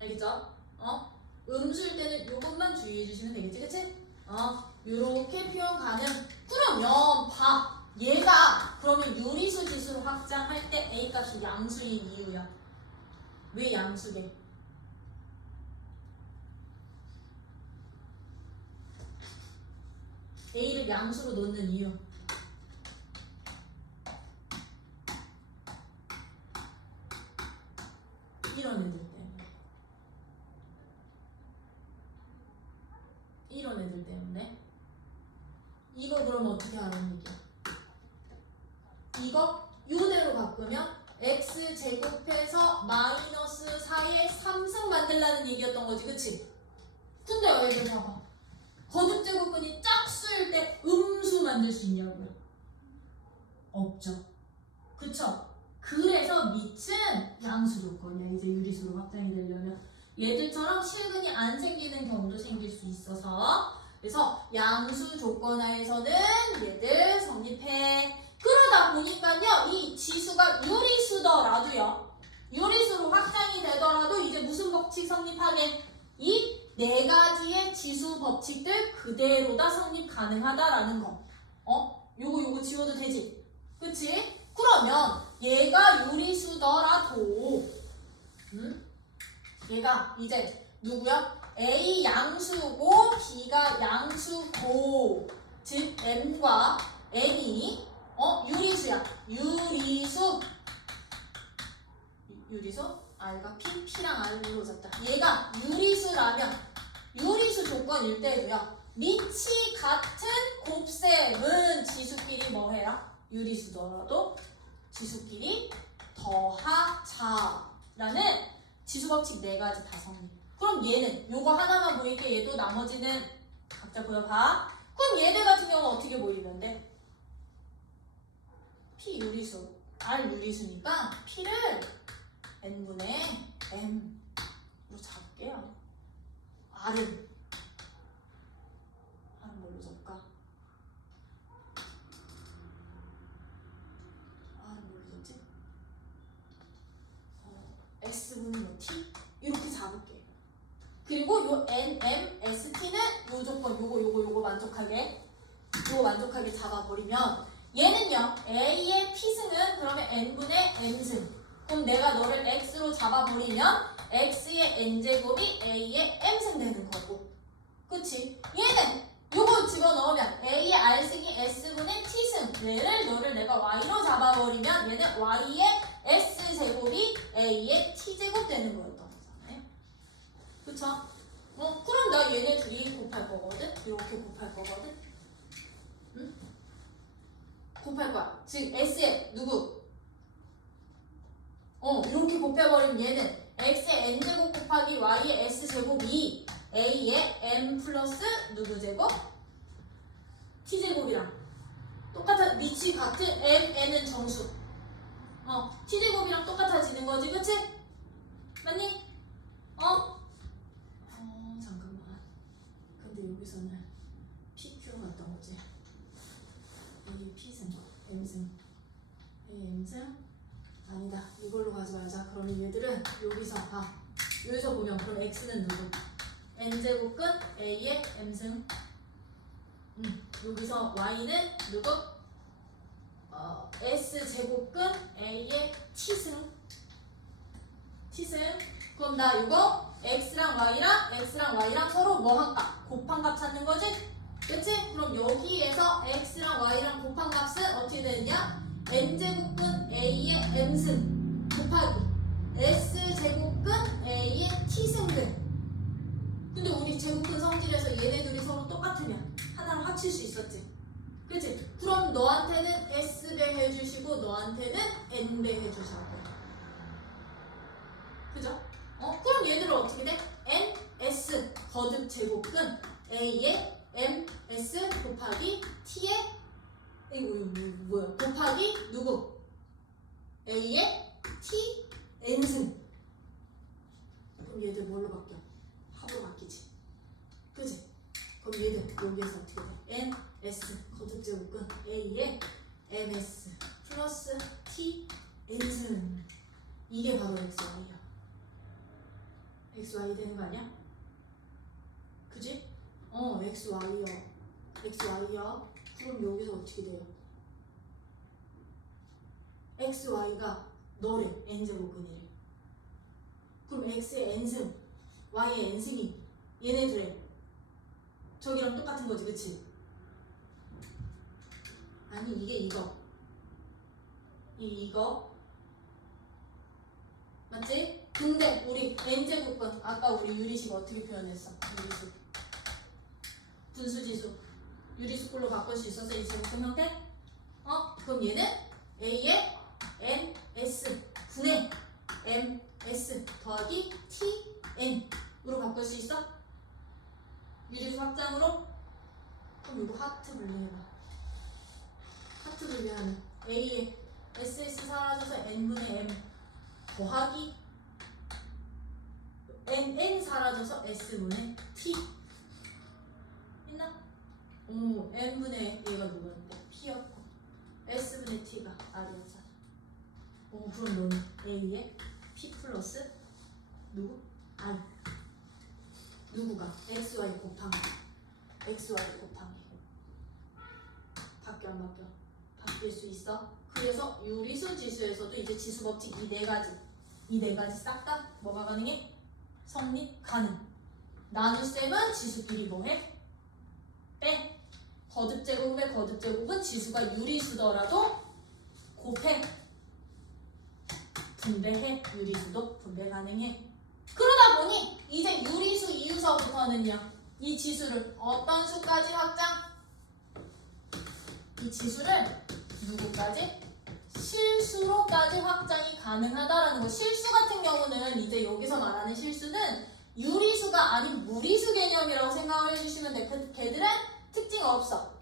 알겠죠? 음수일 때는 이것만 주의해 주시면 되겠지, 그치? 요렇게 표현 가능. 그러면 봐. 얘가 그러면 유리수 지수로 확장할 때 a 값이 양수인 이유야. 왜 양수게? a를 양수로 놓는 이유. 이런 애들 때문에. 이런 애들 때문에. 이거 그럼 어떻게 하는 얘기야? 이거 요대로 바꾸면 x 제곱해서 마이너스 4의 3승 만들라는 얘기였던 거지, 그치? 근데 얘들 봐봐. 거듭제곱근이 짝수일 때 음수 만들 수 있냐고요? 없죠. 그쵸? 그래서 밑은 양수 조건이야. 이제 유리수로 확장이 되려면 얘들처럼 실근이 안 생기는 경우도 생길 수 있어서, 그래서 양수 조건 하에서는 얘들 성립해. 그러다 보니까요, 이 지수가 유리수더라도요, 유리수로 확장이 되더라도 이제 무슨 법칙 성립하게? 이 네 가지의 지수 법칙들 그대로 다 성립 가능하다라는 거. 요거 지워도 되지? 그치? 그러면 얘가 유리수더라도 얘가 이제 누구야? A 양수고 B가 양수고, 즉 M과 N이 유리수야. 유리수 R과 P랑 R로 잡자. 얘가 유리수라면 유리수 조건일 때도요, 밑이 같은 곱셈은 지수끼리 뭐 해라? 유리수더라도 지수끼리 더하자라는 지수법칙 4가지 다 성립. 그럼 얘는 요거 하나만 보이게 얘도 나머지는 각자 보여봐. 그럼 얘들 같은 경우는 어떻게 보이는데? P 유리수, R 유리수니까 P를 N분의 M으로 잡을게요. R은 뭘로 잡을까? R은 뭘로 잡지? S분의 뭐 T? 이렇게 잡을게. 그리고 요 N, M, S, T는 무조건 요거 만족하게 잡아버리면 얘는요 A의 P승은 그러면 N분의 M승. 그럼 내가 너를 X로 잡아버리면 X의 N제곱이 A의 M승 되는 거고, 그치? 얘는 요거 집어넣으면 A의 R승이 S분의 T승. 너를 내가 Y로 잡아버리면 얘는 Y의 S제곱이 A의 T제곱 되는 거였던 거잖아요. 그쵸? 그럼 나 얘네 둘이 곱할 거거든? 이렇게 곱할 거거든? 응? 곱할 거야. 즉 S의 누구? 이렇게 곱해버리면 얘는 X의 N제곱 곱하기 Y의 S제곱이 A의 M 플러스 누구 제곱? T제곱이랑 똑같아. 위치 같은 M, N은 정수. T제곱이랑 똑같아지는 거지, 그치? 맞니? 잠깐만. 근데 여기서는 PQ 같던 거지. A P승, M승, A M승? 아니다. 이걸로 가지 말자. 그러면 얘들은 여기서 보면 그럼 X는 누구? N제곱 끝 A의 M승. 여기서 Y는 누구? S제곱 끝 A의 T승. 그럼 나 이거 X랑 Y랑 서로 뭐 할까? 곱한 값 찾는 거지? 그치? 그럼 여기에서 X랑 Y랑 곱한 값은 어떻게 되느냐? N제곱 끝 A의 M승 곱하기 S제곱 끝 A의 T승근. 근데 우리 제곱근 성질에서 얘네 둘이 서로 똑같으면 하나를 합칠 수 있었지, 그치? 그럼 너한테는 S배 해주시고 너한테는 N배 해주셔야 돼. 그죠? 그럼 얘들은 어떻게 돼? N, S 거듭 제곱근 A의 M, S 곱하기 T의 뭐야? 곱하기 누구? A의 T, N승. 그럼 얘들 뭘로 바뀌어? 합으로 바뀌지, 그치? 그럼 얘들 여기에서 어떻게 돼? N, S 거듭 제곱근 A의 MS 플러스 T, N승. 이게 바로 XY야. XY 되는 거 아니야? 그지? XY야. 그럼 여기서 어떻게 돼요? XY가 너래. N제곱근이래. 그럼 X의 N승, Y의 N승이 얘네들의 저기랑 똑같은 거지, 그치? 아니 이게 이거 맞지? 근데 우리 N제곱근 아까 우리 유리식 어떻게 표현했어? 유리수 분수지수 유리수꼴로 바꿀 수 있어서 이 제곱근 형태? 그럼 얘는 A의 N, S 분의 M, S 더하기 T, N으로 바꿀 수 있어? 유리수 확장으로? 그럼 이거 하트 분리해봐. 하트 분리하면 A의 SS 사라져서 N분의 M 더하기 N 사라져서 S분의 T 있나? N분의 얘가 누구였는데? P였고 S분의 T가 R이었잖아. 그럼 너는 A의 P 플러스 누구? R. 누구가? XY 곱하기 바뀌어 안 바뀌어? 바뀔 수 있어. 그래서 유리수 지수에서도 이제 지수 법칙 이 네 가지 싹 다 뭐가 가능해? 성립 가능. 나눗셈은 지수끼리 뭐해? 빼. 거듭제곱의 거듭제곱은 지수가 유리수더라도 곱해. 분배해. 유리수도 분배 가능해. 그러다 보니 이제 유리수 이유서부터는요 이 지수를 어떤 수까지 확장? 이 지수를 누구까지? 실수로까지 확장이 가능하다라는 거. 실수 같은 경우는 이제 여기서 말하는 실수는 유리수가 아닌 무리수 개념이라고 생각을 해주시면 돼. 걔들은 특징 없어.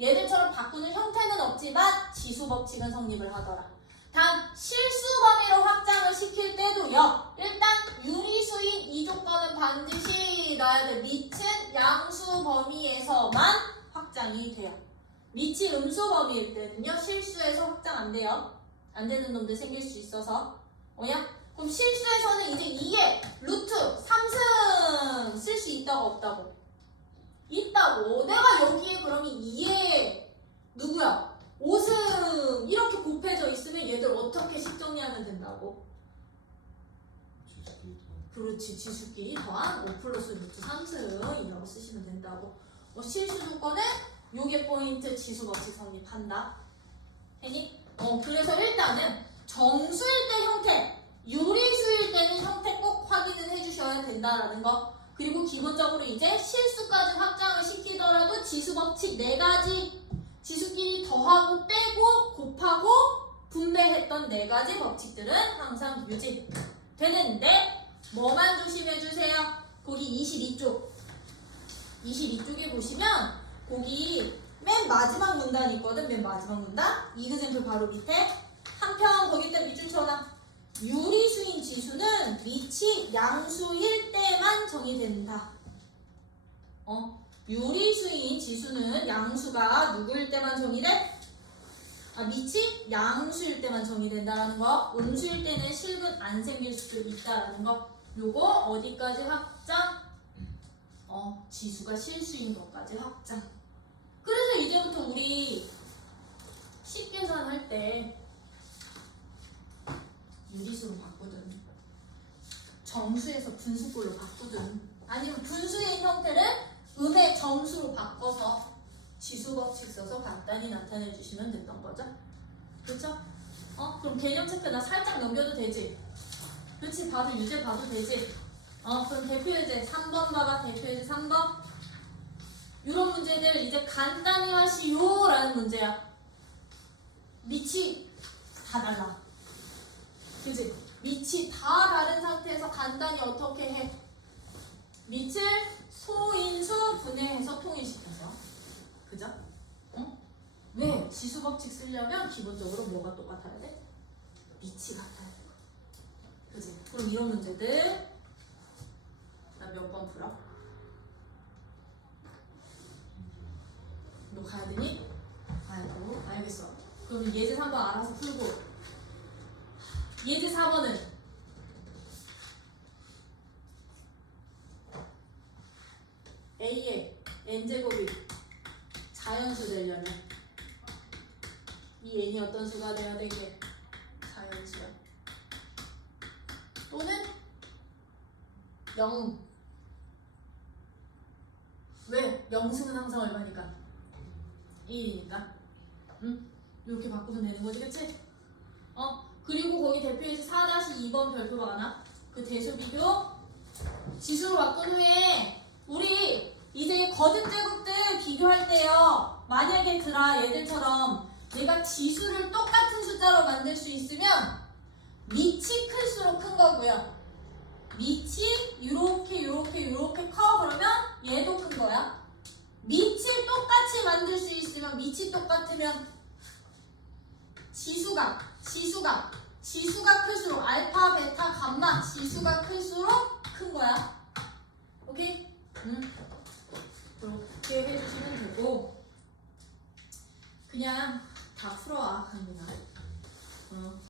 얘들처럼 바꾸는 형태는 없지만 지수 법칙은 성립을 하더라. 단 실수 범위로 확장을 시킬 때도요. 일단 유리수인 이 조건은 반드시 넣어야 돼. 밑은 양수 범위에서만 확장이 돼요. 밑이 음수 범위일 때는요. 실수에서 확장 안 돼요. 안 되는 놈들 생길 수 있어서. 뭐냐? 그럼 실수에서는 이제 2의 루트 3승 쓸 수 있다고 없다고? 있다고. 내가 여기에 그러면 2의 누구야? 5승 이렇게 곱해져 있으면 얘들 어떻게 식 정리하면 된다고? 그렇지. 지수끼리 더한 5 플러스 루트 3승이라고 쓰시면 된다고. 실수 조건은 요게 포인트 지수 법칙 성립한다. 했니? 그래서 일단은 정수일 때 형태, 유리수일 때는 형태 꼭 확인을 해주셔야 된다라는 거. 그리고 기본적으로 이제 실수까지 확장을 시키더라도 지수 법칙 4가지, 지수끼리 더하고 빼고 곱하고 분배했던 4가지 법칙들은 항상 유지되는데 뭐만 조심해주세요. 거기 22쪽. 22쪽에 보시면 거기 맨 마지막 문단 있거든. 맨 마지막 문단. 이그젠플 바로 밑에 한편 거기다 밑줄 쳐놔. 유리수인 지수는 밑이 양수일 때만 정의된다. 유리수인 지수는 양수가 누구일 때만 정의돼? 밑이 양수일 때만 정의된다라는 거. 음수일 때는 실근 안 생길 수도 있다라는 거. 요거 어디까지 확장? 지수가 실수인 것까지 확장. 그래서 이제부터 우리 식계산 할 때 유리수로 바꾸든 정수에서 분수꼴로 바꾸든 아니면 분수의 형태를 음의 정수로 바꿔서 지수 법칙 써서 간단히 나타내 주시면 됐던 거죠. 그렇죠? 그럼 개념 체크 나 살짝 넘겨도 되지? 그렇지. 봐도 유제 봐도 되지? 그럼 대표 예제 3번 봐봐. 대표 예제 3번. 이런 문제들 이제 간단히 하시오 라는 문제야. 밑이 다 달라. 그치? 밑이 다 다른 상태에서 간단히 어떻게 해? 밑을 소인수 분해해서 통일시켜서. 그죠? 왜? 지수 법칙 쓰려면 기본적으로 뭐가 똑같아야 돼? 밑이 같아야 돼. 그치? 그럼 이런 문제들 나 몇 번 풀어? 너 가야 되니? 가야고. 알겠어. 그럼 예제 3번 알아서 풀고. 예제 4번은 A의 n제곱이 자연수 되려면 이 n이 어떤 수가 돼야 되게? 자연수야. 또는 0. 왜? 0승은 항상 얼마니까? 1이니까. 응? 이렇게 바꾸면 되는 거지, 그치? 그리고 거기 대표에서 4-2번 별표가 하나. 그 대수 비교 지수로 바꾼 후에 우리 이제 거듭 제곱들 비교할 때요. 만약에 얘들처럼 내가 지수를 똑같은 숫자로 만들 수 있으면 밑이 클수록 큰 거고요. 밑이 요렇게 커. 그러면 얘도 큰 거야. 밑을 똑같이 만들 수 있으면 밑이 똑같으면 지수가 클수록 알파, 베타, 감마 지수가 클수록 큰 거야. 오케이? 그렇게 해주시면 되고 그냥 다 풀어.